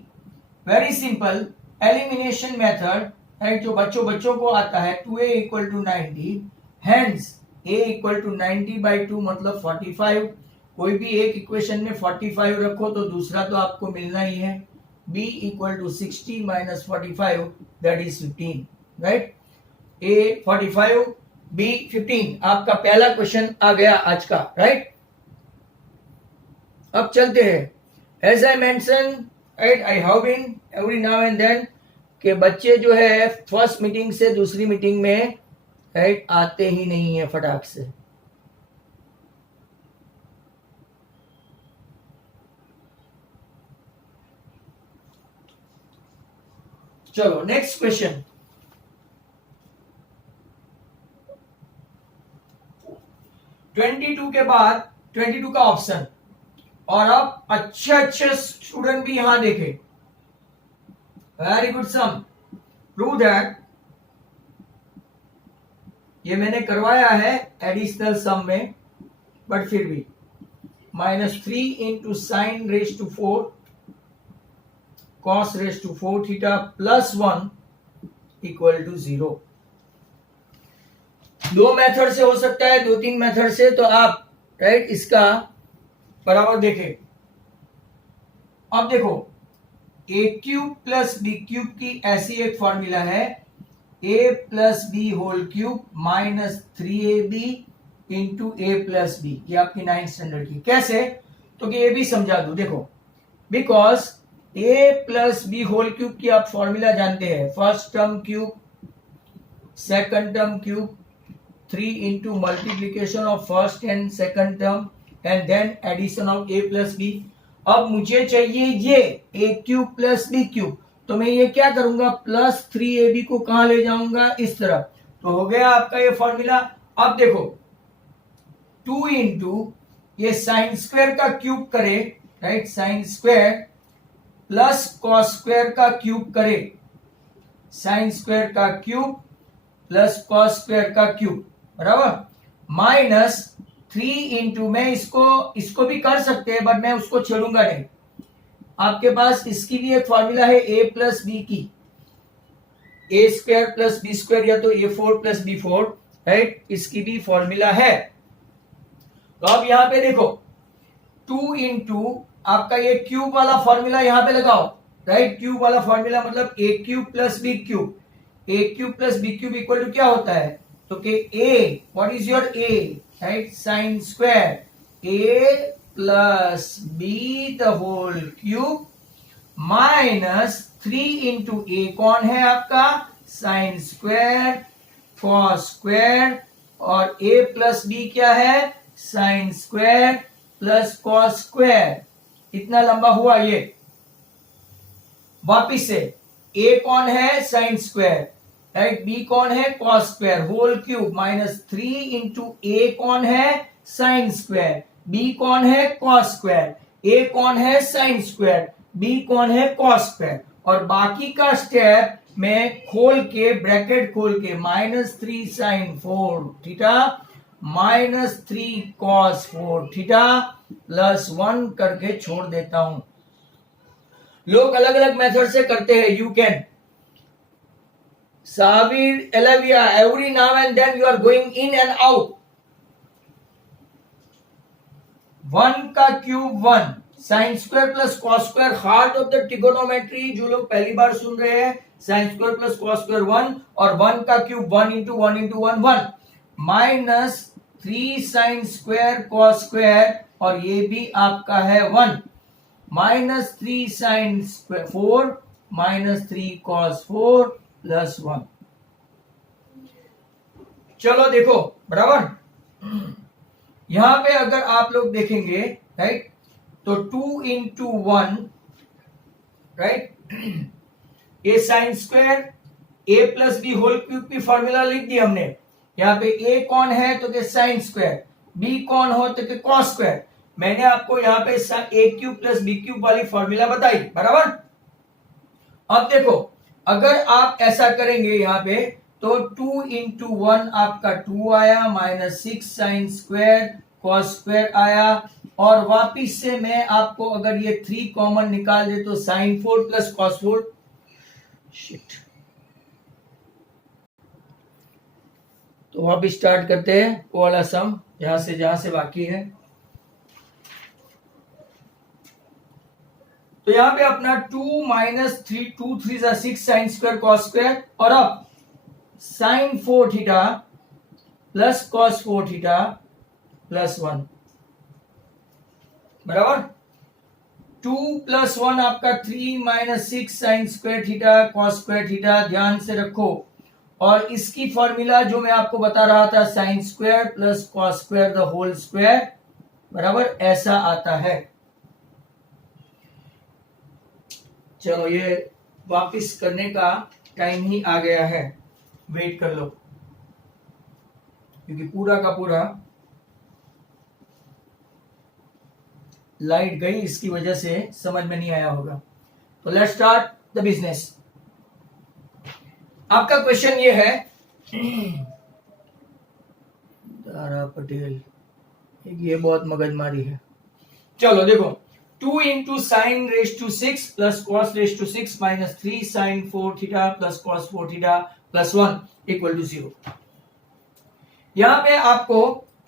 Very simple elimination method, right, जो बच्चों को आता है। 2a equal to 90, hence a equal to 90/2 मतलब 45। कोई भी एक इक्वेशन में 45 रखो तो दूसरा तो आपको मिलना ही है। b equal to 60 minus 45 that is 15, right. a 45, b 15, आपका पहला क्वेश्चन आ गया आज का, राइट। अब चलते हैं। As I mention, right, I have been every now and then के बच्चे जो है फर्स्ट मीटिंग से दूसरी मीटिंग में, राइट, आते ही नहीं है फटाक से। चलो नेक्स्ट क्वेश्चन। 22 के बाद 22 का ऑप्शन, और अब अच्छे स्टूडेंट भी यहां देखे। Very good sum, prove that, ये मैंने करवाया है एडिशनल सम में, बट फिर भी -3 into sine raise to 4 cos raise to 4 theta plus 1 equal to 0। दो मेथड से हो सकता है, 2-3 मेथड से, तो आप, राइट, इसका बराबर देखें। अब देखो, a³ प्लस b³ की ऐसी एक फॉर्मूला है, a plus B whole cube minus 3ab into a plus B. ये आपकी 9th स्टैंडर्ड की। कैसे, तो कि ये भी समझा दू। देखो, because a plus B whole cube की आप फॉर्मूला जानते हैं, first term cube, second term cube, 3 into multiplication of first and second term and then addition of a plus B. अब मुझे चाहिए ये a³ प्लस b³, तो मैं ये क्या करूंगा, प्लस 3ab को कहां ले जाऊंगा, इस तरफ। तो हो गया आपका ये फॉर्मूला। अब देखो, 2 इंटू ये साइन स्क्वायर का क्यूब करे, right, sine square plus cos square का क्यूब करे, साइन स्क्वायर का क्यूब प्लस कॉस स्क्वायर का क्यूब, बराबर, माइनस 3 इंटू, मैं इसको भी कर सकते हैं, बट मैं उसको छेड़ूंगा नहीं। आपके पास इसकी भी एक फॉर्मूला है a प्लस बी की, a² प्लस b² या तो a4 प्लस b4, राइट, इसकी भी फॉर्मूला है। तो अब यहां पे देखो, 2 इंटू आपका ये क्यूब वाला फॉर्मूला यहां पे लगाओ, राइट, क्यूब वाला फॉर्मूला मतलब a³ plus b³, a³ plus b³ equal to क्या होता है, तो कि a, what is your a, right, sine square a plus B the whole cube minus 3 into a कौन है आपका, साइन स्क्वायर कॉस स्क्वायर, और a प्लस बी क्या है, sine square plus cos square. इतना लंबा हुआ ये। वापिस से, a कौन है, साइन स्क्वायर, राइट, b कौन है, cos square, whole cube minus 3 into a कौन है, साइन स्क्वायर, बी कौन है कॉस स्क्वायर, ए कौन है साइन स्क्वायर, बी कौन है कॉस स्क्वायर, और बाकी का स्टेप में खोल के ब्रैकेट खोल के -3 sin 4 थीटा -3 cos 4 थीटा +1 करके छोड़ देता हूं। लोग अलग अलग मेथड से करते हैं। You can Sabir, Elavia, every now and then you are going in and out. 1 का cube 1 sign square plus cos square, heart of the trigonometry. जो लोग पहली बार सुन रहे हैं, sign square plus cos square 1 और 1 का cube 1 into 1 into 1 1 -3 sign square cos square, और ये भी आपका है 1 -3 साइन स्क्वायर 4 -3 कॉस 4 +1। चलो देखो बराबर। यहां पे अगर आप लोग देखेंगे राइट, तो 2 into 1 right, A sign square A plus B whole cube की फॉर्मूला लिख दी हमने। यहाँ पे ए कौन है तो के साइन स्क्वायर, बी कौन हो तो के कॉस स्क्वायर। मैंने आपको यहाँ पे ए क्यूब प्लस बी क्यूब वाली फॉर्मूला बताई बराबर। अब देखो अगर आप ऐसा करेंगे यहाँ पे, तो 2 इंटू 1 आपका 2 आया, -6 साइन स्क्वायर कॉस स्क्वायर आया, और वापिस से मैं आपको अगर ये 3 कॉमन निकाल दे तो साइन 4 प्लस कॉस 4। शिट, तो वापिस स्टार्ट करते हैं वो वाला सम जहां से बाकी है। तो यहां पे अपना 2 - 3 2 3 6 साइन स्क्वायर कॉस स्क्वायर, और अब sine 4 theta plus cos 4 theta +1 बराबर। 2 + 1 आपका 3 - 6 sine square theta cos square theta, ध्यान से रखो। और इसकी फॉर्मूला जो मैं आपको बता रहा था, sine square plus cos square the whole square बराबर, ऐसा आता है। चलो ये वापिस करने का टाइम ही आ गया है, वेट कर लो, क्योंकि पूरा का पूरा लाइट गई, इसकी वजह से समझ में नहीं आया होगा। तो लेट्स स्टार्ट द बिजनेस। आपका क्वेश्चन ये है, तारा पटेल, ये बहुत मगजमारी है। चलो देखो, 2 into sine raise to 6 plus cos raise to 6 -3 sine 4 theta plus cos 4 theta +1 equal to 0। यहां पे आपको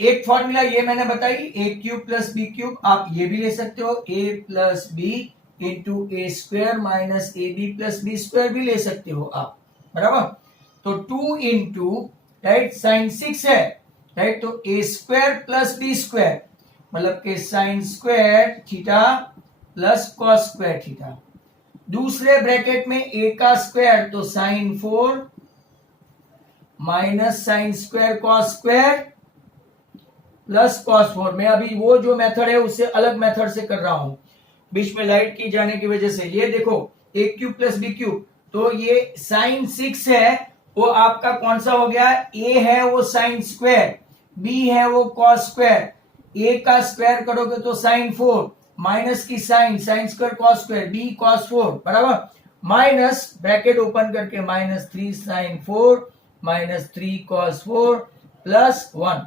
एक फॉर्मूला ये मैंने बताई, A cube plus B cube, आप ये भी ले सकते हो, A plus B into A square minus A B plus B square भी ले सकते हो आप बराबर। तो 2 इंटू राइट साइन 6 है राइट, तो A square plus B square मतलब के sine square theta plus cos square theta, दूसरे ब्रैकेट में ए का स्क्वायर तो sine 4 minus sine square cos square plus cos 4। मैं अभी वो जो मेथड है उससे अलग मेथड से कर रहा हूं, बीच में लाइट की जाने की वजह से। ये देखो ए क्यूब प्लस बी क्यूब, तो ये साइन 6 है वो आपका कौन सा हो गया, ए है वो साइन स्क्वायर, बी है वो कॉस स्क्वायर। ए का स्क्वायर करोगे तो साइन 4 माइनस की sine square cos square, B cos 4 बराबर, माइनस ब्रैकेट ओपन करके -3 साइन 4 -3 कॉस 4 +1।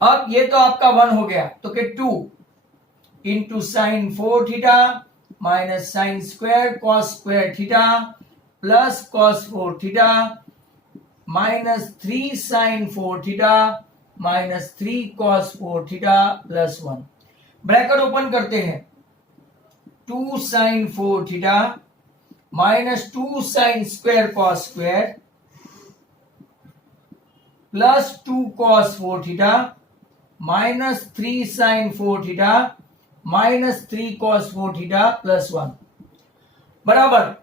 अब ये तो आपका 1 हो गया, तो के 2 into sine 4 theta minus sine square cos square theta plus cos 4 theta -3 sine 4 theta -3 cos 4 theta +1। Bracket open करते हैं, 2 sine 4 theta -2 sine square cos square +2 cos 4 theta -3 sin 4 theta -3 cos 4 theta +1 बराबर।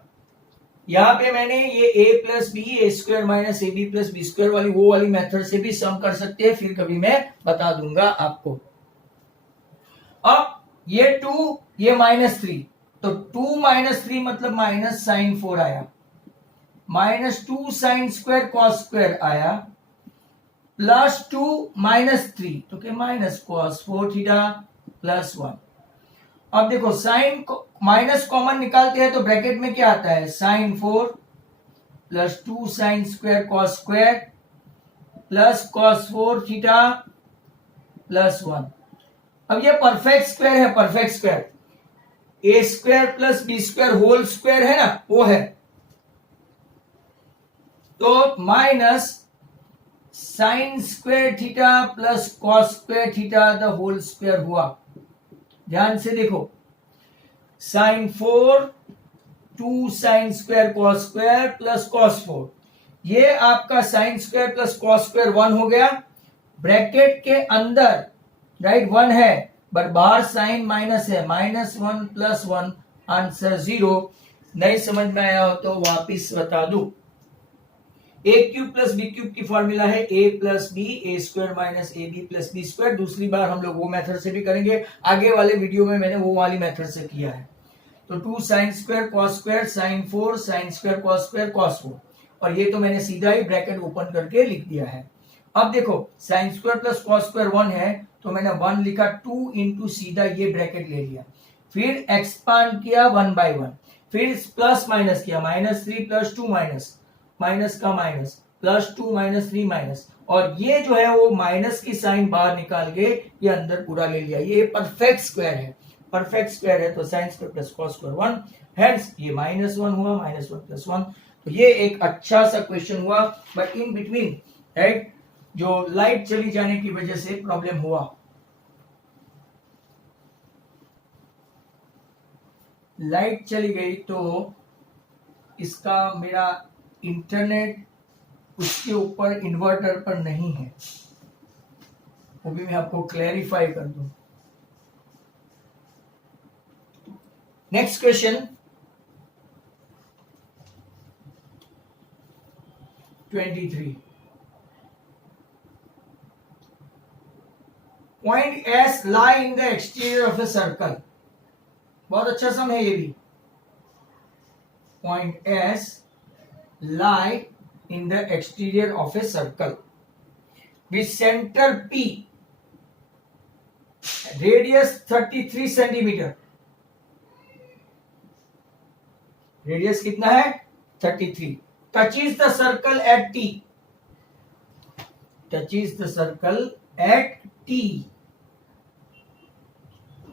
यहां पे मैंने ये a plus B A square minus A B plus B square वाली वो वाली मेथड से भी सम कर सकते हैं, फिर कभी मैं बता दूंगा आपको। अब ये 2 ये -3, तो 2 -3 मतलब माइनस साइन 4 आया, -2 साइन स्क्वायर कॉस स्क्वायर आया प्लस 2 -3, तो क्या माइनस कॉस 4 थीटा प्लस 1। अब देखो साइन माइनस कॉमन निकालते हैं तो ब्रैकेट में क्या आता है, sine 4 plus 2 sine square cos square plus cos 4 theta plus 1। अब ये परफेक्ट स्क्वायर है, perfect square A square plus B square whole square है ना, वो है। तो minus sine square theta plus cos square theta the whole square हुआ। ध्यान से देखो, sine 4 2 sine square cos square plus cos 4, ये आपका sine square plus cos square 1 हो गया। ब्रैकेट के अंदर राइट 1 है, बट बाहर साइन माइनस है, -1 प्लस 1 आंसर 0। नहीं समझ में आया हो तो वापिस बता दू। A cube plus B cube की फॉर्मूला है A plus B, A square minus A B plus B square. दूसरी बार हम लोग वो मेथड से भी करेंगे, आगे वाले वीडियो में मैंने वो वाली मेथड से किया है। तो 2 sine square cos square sine 4 sign square cos square cos 4, और ये तो मैंने सीधा ही ब्रैकेट ओपन करके लिख दिया है। अब देखो sign square plus cos square 1 है, तो मैंने 1 लिखा, 2 इंटू सीधा ये ब्रैकेट ले लिया, फिर एक्सपांड किया 1 बाय 1, फिर प्लस माइनस किया, -3 प्लस 2 माइनस, माइनस का माइनस, प्लस 2 -3 माइनस, और ये जो है वो माइनस की साइन बाहर निकाल के ये अंदर पूरा ले लिया। ये परफेक्ट स्क्वायर है, परफेक्ट स्क्वायर है, तो sine square plus cos square 1, hence ये -1 हुआ, -1 प्लस 1। तो ये एक अच्छा सा क्वेश्चन हुआ, बट इन बिटवीन राइट जो लाइट चली जाने की वजह से प्रॉब्लम हुआ। लाइट चली गई तो इसका मेरा इंटरनेट उसके ऊपर इन्वर्टर पर नहीं है, वो भी मैं आपको क्लैरिफाई कर दूं। Next question 23। Point S lie in the exterior of a circle. बहुत अच्छा सम है ये भी। Point S lie in the exterior of a circle with center P, radius 33 centimeter। Radius कितना है 33। touches the circle at T, touches the circle at T।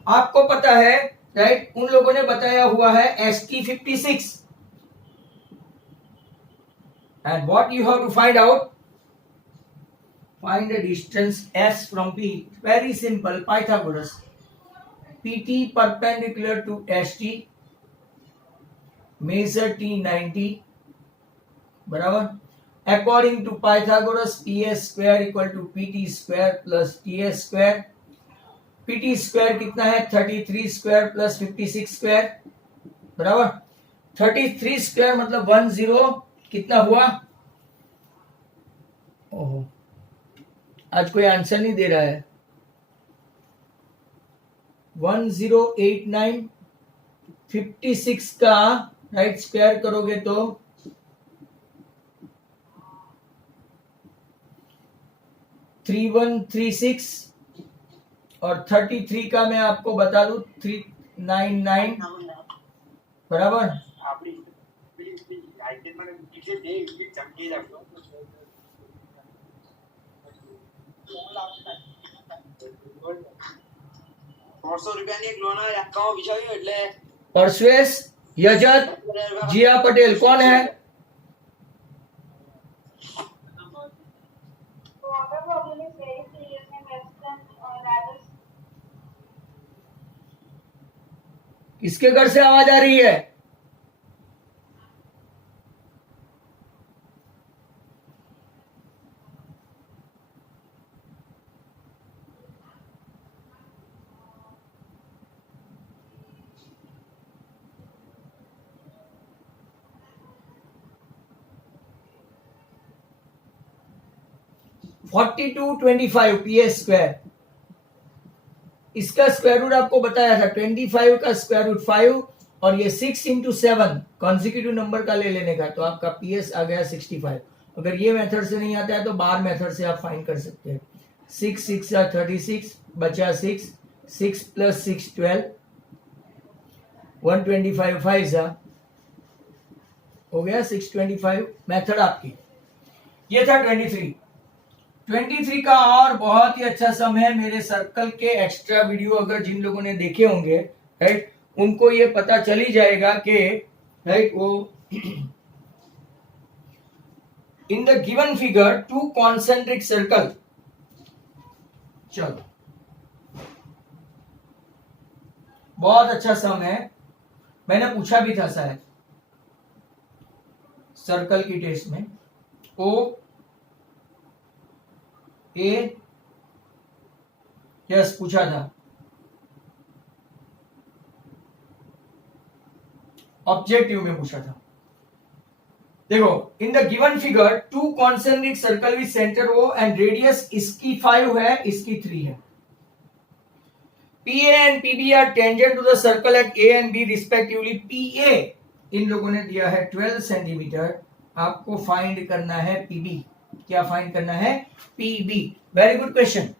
आपको पता है राइट, उन लोगों ने बताया हुआ है ST 56, and what you have to find out, find the distance S from P। very simple, Pythagoras, PT perpendicular to ST, measure T 90 बराबर, according to Pythagoras PS square equal to PT square plus TS square। PT square कितना है 33 square plus 56 square बराबर, 33 square मतलब 10 कितना हुआ, ओहो आज कोई आंसर नहीं दे रहा है, 1089। 56 का राइट स्क्वायर करोगे तो 3136, और 33 का मैं आपको बता दूं 399 बराबर। परसवेश यजत जिया पटेल कौन है? किसके घर से आवाज आ रही है? (42 25 PS स्क्वायर, इसका स्क्वायर रूट आपको बताया था 25 का स्क्वायर रूट 5, और ये 6 इंटू 7 कॉन्जिक्यूटिव नंबर का ले लेने का, तो आपका PS आ गया 65। अगर ये मेथड से नहीं आता है तो बार मेथड से आप फाइंड कर सकते हैं। 6 6 या 36 बचा 6, 6 + 6 12, 125 5 जा हो गया 625। मेथड आपकी ये था 23 का। और बहुत ही अच्छा सम है मेरे सर्कल के एक्स्ट्रा वीडियो अगर जिन लोगों ने देखे होंगे, राइट, उनको ये पता चल ही जाएगा कि राइट वो इन the given figure 2 concentric circle. चलो बहुत अच्छा सम है, मैंने पूछा भी था शायद सर्कल की टेस्ट में। ओ ए यस पूछा था, ऑब्जेक्टिव में पूछा था। देखो in the given figure 2 concentric circle with centre O and radius इसकी 5 है, इसकी 3 है। PA and PB are tangent to the circle at A and B respectively. PA इन लोगों ने दिया है 12 सेंटीमीटर, आपको फाइंड करना है PB। क्या फाइंड करना है? PB। Very good question,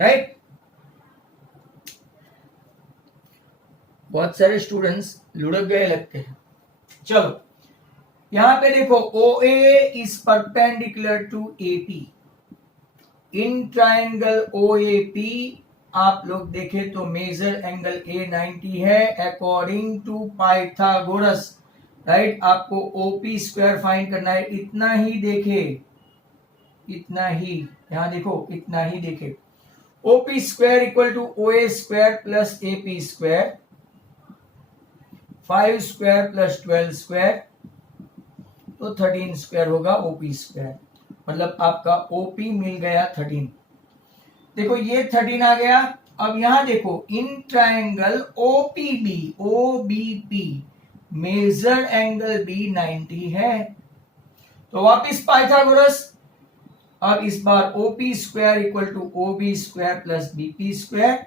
right. बहुत सारे स्टूडेंट्स लुढ़क गए लगते हैं। चलो यहां पे देखो OA is perpendicular to AP। In triangle OAP आप लोग देखें तो मेजर एंगल A 90 है अकॉर्डिंग टू पाइथागोरस, राइट। आपको OP स्क्वायर फाइंड करना है। इतना ही देखे, इतना ही, यहां देखो इतना ही देखे। OP square equal to OA square plus AP square, 5 square plus 12 square तो 13 स्क्वायर होगा OP स्क्वायर। मतलब आपका OP मिल गया 13। देखो ये 13 आ गया। अब यहां देखो in triangle OBP measure angle B 90 है। तो वापिस पाइथागोरस। अब इस बार OP square equal to OB square plus BP square.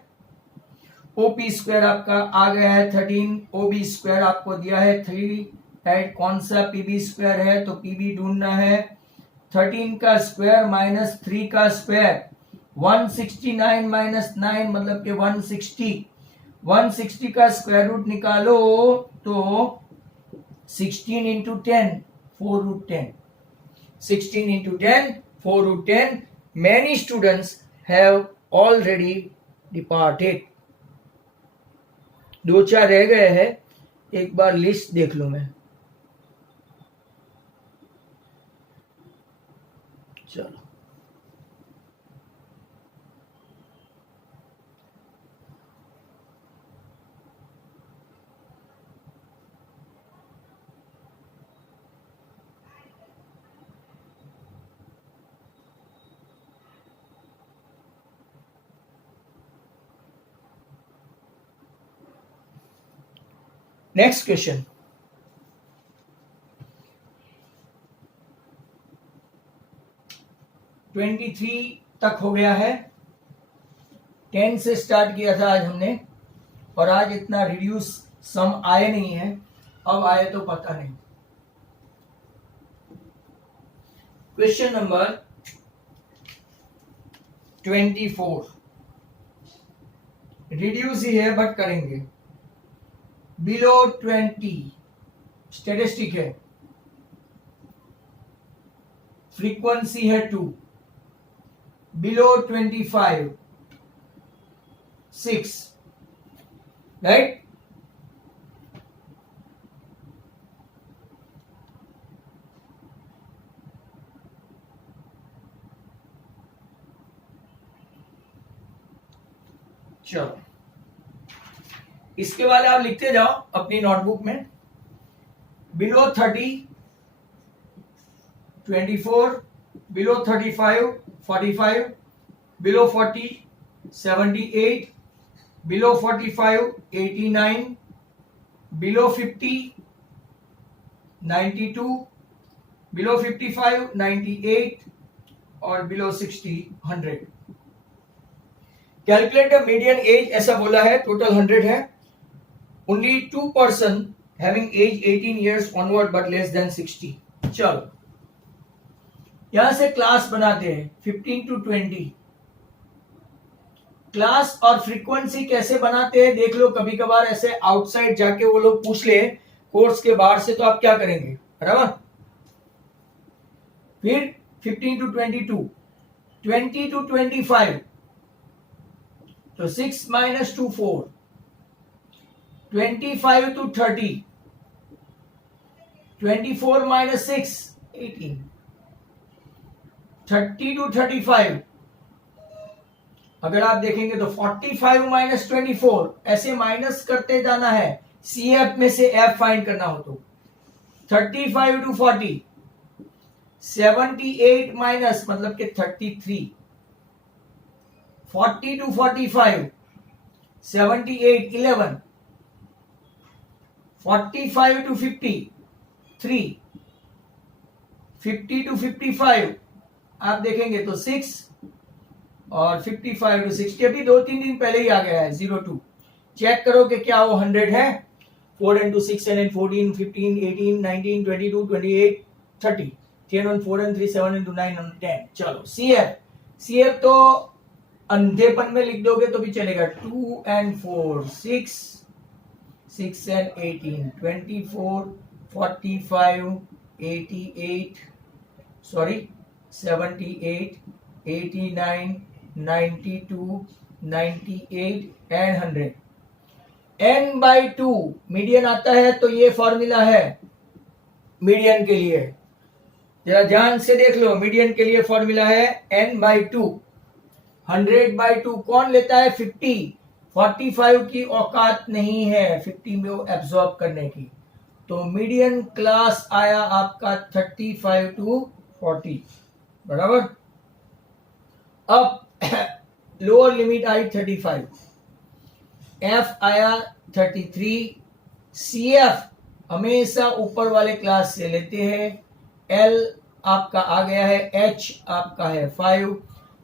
OP square आपका आ गया है 13, OB स्क्वायर आपको दिया है 3, राइट। कौन सा PB स्क्वायर है तो PB ढूंढना है। 13 का स्क्वायर माइनस 3 का स्क्वायर, 169 माइनस 9 मतलब कि 160। 160 का स्क्वायर रूट निकालो तो 16 into 10 4 root 10। 16 into 10 4 root 10। Many students have already departed। 2-4 रह गए हैं, एक बार लिस्ट देख लूं मैं। चलो नेक्स्ट क्वेश्चन। (23) तक हो गया है। 10 से स्टार्ट किया था आज हमने, और आज इतना रिड्यूस सम आए नहीं है, अब आए तो पता नहीं। क्वेश्चन नंबर 24 रिड्यूस ही है बट करेंगे। बिलो 20 स्टेटिस्टिक है, फ्रीक्वेंसी है 2। Below 25 6, right. चलो इसके बाद आप लिखते जाओ अपनी नोटबुक में। Below 30 24, below 35 45, below 40 78, below 45 89, below 50 92, below 55 98 और below 60 100। Calculate the median age, ऐसा बोला है, टोटल 100 है। Only 2 person having age 18 years onward but less than 60। चलो यहां से क्लास बनाते हैं 15 to 20। क्लास और फ्रीक्वेंसी कैसे बनाते हैं देख लो। कभी कभार ऐसे आउटसाइड जाके वो लोग पूछ ले कोर्स के बाहर से, तो आप क्या करेंगे, बराबर। फिर 15 to 22, 20 to 25, तो 6 minus 2 4, 25 to 30, 24 minus 6 18, 30 to 35, अगर आप देखेंगे तो 45 माइनस 24, ऐसे माइनस करते जाना है, सी एफ में से एफ फाइंड करना हो तो 35 to 40, 78 माइनस मतलब कि 33, 40 to 45, 78 11, 45 to 50 3, 50 to 55 आप देखेंगे तो 6 और 55 to 60 अभी 2-3 दिन पहले ही आ गया है 02। चेक करो कि क्या वो 100 है। 4 into 6 and 14 15 18 19 22 28 30, 10 on 4 and 3 7 into 9 on 10। चलो CF तो अंधेपन में लिख दोगे तो भी चलेगा। 2 and 4 6, 6 and 18 24 45 88 sorry 78 89 92 98 and 100। n by 2 median आता है तो ये फॉर्मूला है मीडियन के लिए, जरा ध्यान से देख लो। मीडियन के लिए फॉर्मूला है n by 2। 100 by 2 कौन लेता है 50। 45 की औकात नहीं है 50 में वो एब्सॉर्ब करने की, तो मीडियन क्लास आया आपका 35 to 40, बराबर। अब लोअर लिमिट आई 35, एफ आया 33, सी एफ हमेशा ऊपर वाले क्लास से लेते हैं। एल आपका आ गया है, एच आपका है 5।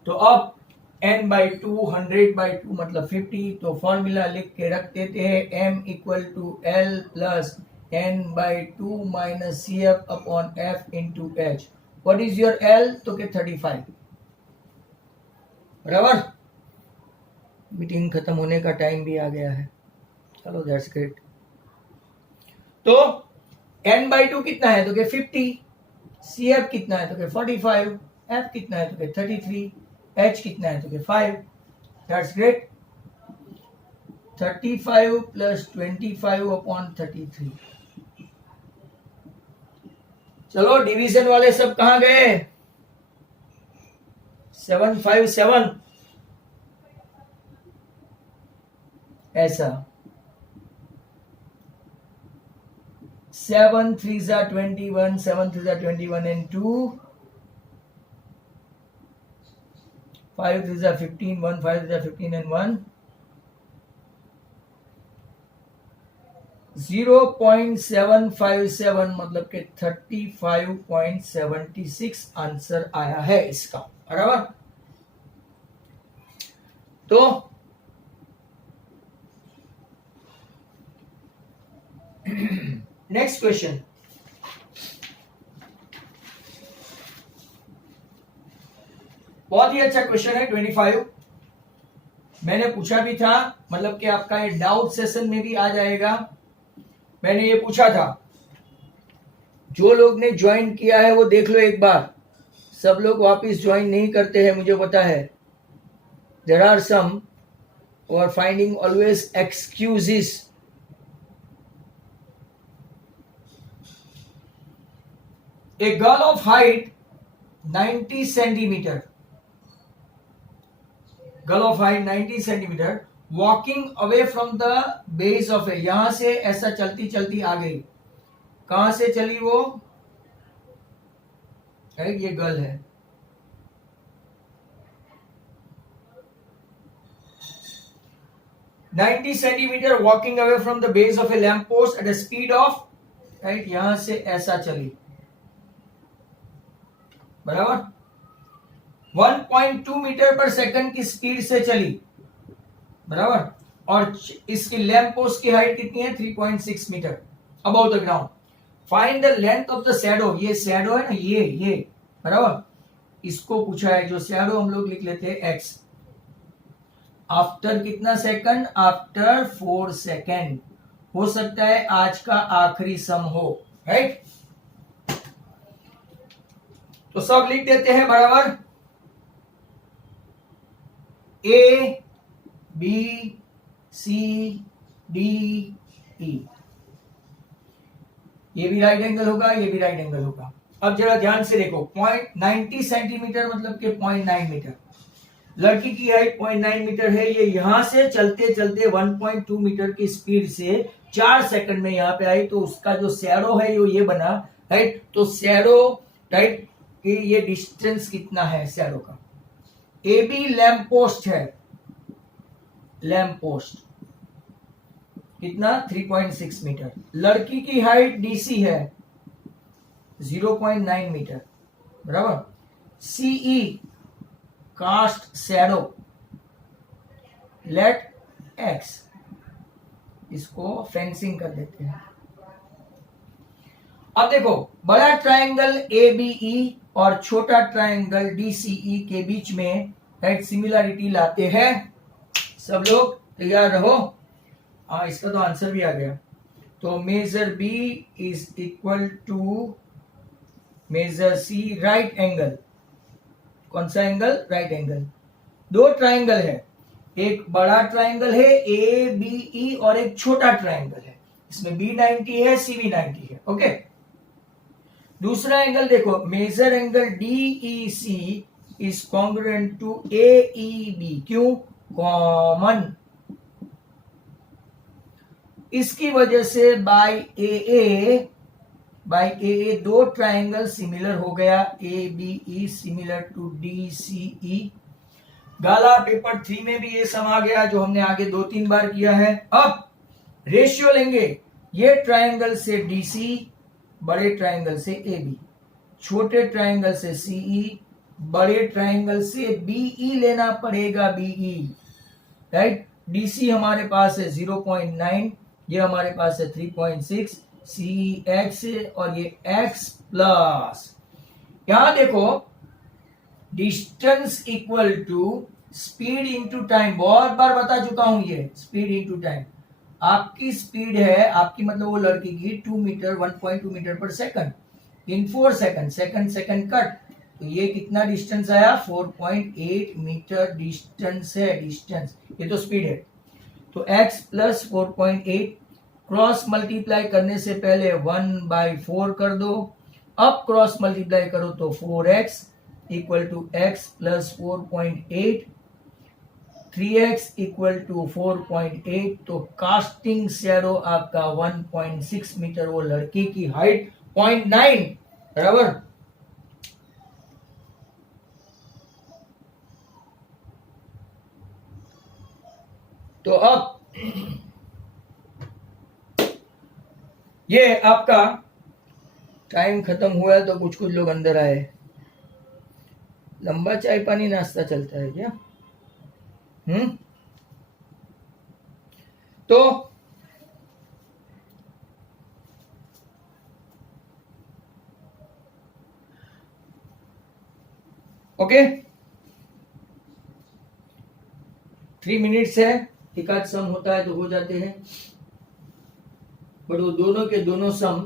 तो अब n by 2 100 by 2 मतलब 50, तो फॉर्मूला लिख के रख देते हैं m equal to L plus n by 2 minus C F upon F into H. What is your L, तो के 35, बराबर। मीटिंग खत्म होने का टाइम भी आ गया है, चलो दैट्स ग्रेट। तो n by 2 कितना है, तो के 50, सी एफ कितना है, तो के 45, एफ कितना है, तो के 33, एच कितना है, तो के 5, दैट्स ग्रेट। 35 plus 25 upon 33। चलो डिवीजन वाले सब कहां गए, 757 ऐसा 7 3s are 21, 7 3s are 21 and 2, 5 3s are 15, 1 5 3s are 15 and 1, 0.757 मतलब के 35.76 आंसर आया है इसका, बराबर। तो नेक्स्ट क्वेश्चन, बहुत ही अच्छा क्वेश्चन है 25। मैंने पूछा भी था, मतलब कि आपका ये डाउट सेशन में भी आ जाएगा। मैंने ये पूछा था, जो लोग ने ज्वाइन किया है वो देख लो एक बार। सब लोग वापस ज्वाइन नहीं करते हैं, मुझे पता है। There are some who are finding always excuses। A girl of height 90 centimeter, girl of height 90 centimeter walking away from the base of a, यहां से ऐसा चलती चलती आ गई। कहां से चली वो, ये गर्ल है, ninety centimetre walking away from the base of A lamp post at a speed of, right, यहां से ऐसा चली, बराबर। 1.2 मीटर पर सेकंड की स्पीड से चली, बराबर। और इसकी लैम्प पोस्ट की हाइट कितनी है, 3.6 metre above the ground. Find the length of the shadow, ये शैडो है ना, ये बराबर। इसको पूछा है, जो शैडो हम लोग लिख लेते हैं x, आफ्टर कितना सेकंड, आफ्टर 4 सेकंड। हो सकता है आज का आखिरी सम हो, राइट। तो सब लिख देते हैं बराबर, A B C D E, ये भी राइट एंगल होगा, ये भी राइट एंगल होगा। अब जरा ध्यान से देखो, 0.90 सेंटीमीटर मतलब के 0.9 मीटर, लड़की की हाइट 0.9 मीटर है, ये यहां से चलते चलते 1.2 मीटर की स्पीड से 4 सेकंड में यहाँ पे आई, तो उसका जो शैडो है वो ये बना, राइट। तो शैडो, राइट, ये डिस्टेंस कितना है शैडो का। ए बी लैंप पोस्ट है, लैंप पोस्ट कितना 3.6 मीटर, लड़की की हाइट डीसी है 0.9 मीटर, बराबर। CE cast shadow, let X, इसको फेंसिंग कर देते हैं। अब देखो, बड़ा ट्रायंगल एबीई और छोटा ट्रायंगल डीसीई के बीच में राइट सिमिलरिटी लाते हैं। सब लोग तैयार रहो। हाँ, इसका तो आंसर भी आ गया। तो measure B is equal to measure C, right angle. कौन सा एंगल, राइट एंगल। दो ट्रायंगल है, एक बड़ा ट्रायंगल है ए बी ई और एक छोटा ट्रायंगल है, इसमें B90 है, CB90 है, ओके। दूसरा एंगल देखो, measure angle DEC is congruent to AEB, क्यों, कॉमन, इसकी वजह से बाय AA दो ट्रायंगल सिमिलर हो गया, ABE सिमिलर टू DCE। गाला पेपर 3 में भी ये सम आ गया, जो हमने आगे 2-3 बार किया है। अब रेशियो लेंगे, ये ट्रायंगल से DC, बड़े ट्रायंगल से AB, छोटे ट्रायंगल से CE, बड़े ट्रायंगल से BE लेना पड़ेगा, BE, राइट। DC हमारे पास है 0.9, ये हमारे पास है 3.6, CE x और ये x प्लस, यहां देखो distance equal to speed into time, बहुत बार बता चुका हूं ये, स्पीड इंटू टाइम। आपकी स्पीड है, आपकी मतलब वो लड़की की 2 metre 1.2 metre per second in 4 second, second cut, तो ये कितना डिस्टेंस आया, 4.8 मीटर डिस्टेंस है, डिस्टेंस, ये तो स्पीड है। तो x प्लस 4.8, क्रॉस मल्टीप्लाई करने से पहले 1/4 कर दो, अब क्रॉस मल्टीप्लाई करो तो 4x equal to x plus 4.8, 3x equal to 4.8, तो कास्टिंग शैडो आपका 1.6 मीटर, वो लड़की की हाइट 0.9, बराबर। तो अब ये आपका टाइम खत्म हुआ है, तो कुछ लोग अंदर आए। लंबा चाय पानी नाश्ता चलता है क्या? तो ओके, 3 मिनट्स है, एक आध सम होता है तो हो जाते हैं, बट वो दोनों के दोनों सम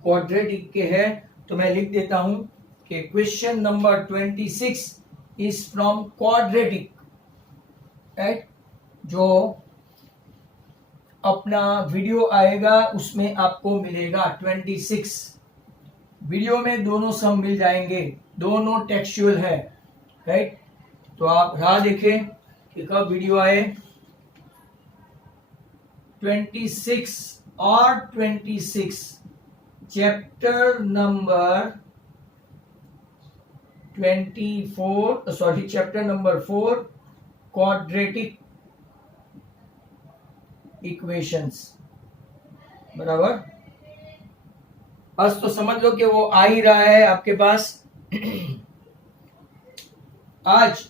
क्वाड्रेटिक के हैं। तो मैं लिख देता हूं कि question number 26 is from quadratic, right. जो अपना वीडियो आएगा उसमें आपको मिलेगा 26, वीडियो में दोनों सम मिल जाएंगे, दोनों टेक्सचुअल है, राइट। तो आप राह देखें कि कब वीडियो आए। 26 और 26 चैप्टर नंबर 4 क्वाड्रेटिक इक्वेशंस, बराबर। बस तो समझ लो कि वो आ ही रहा है आपके पास। आज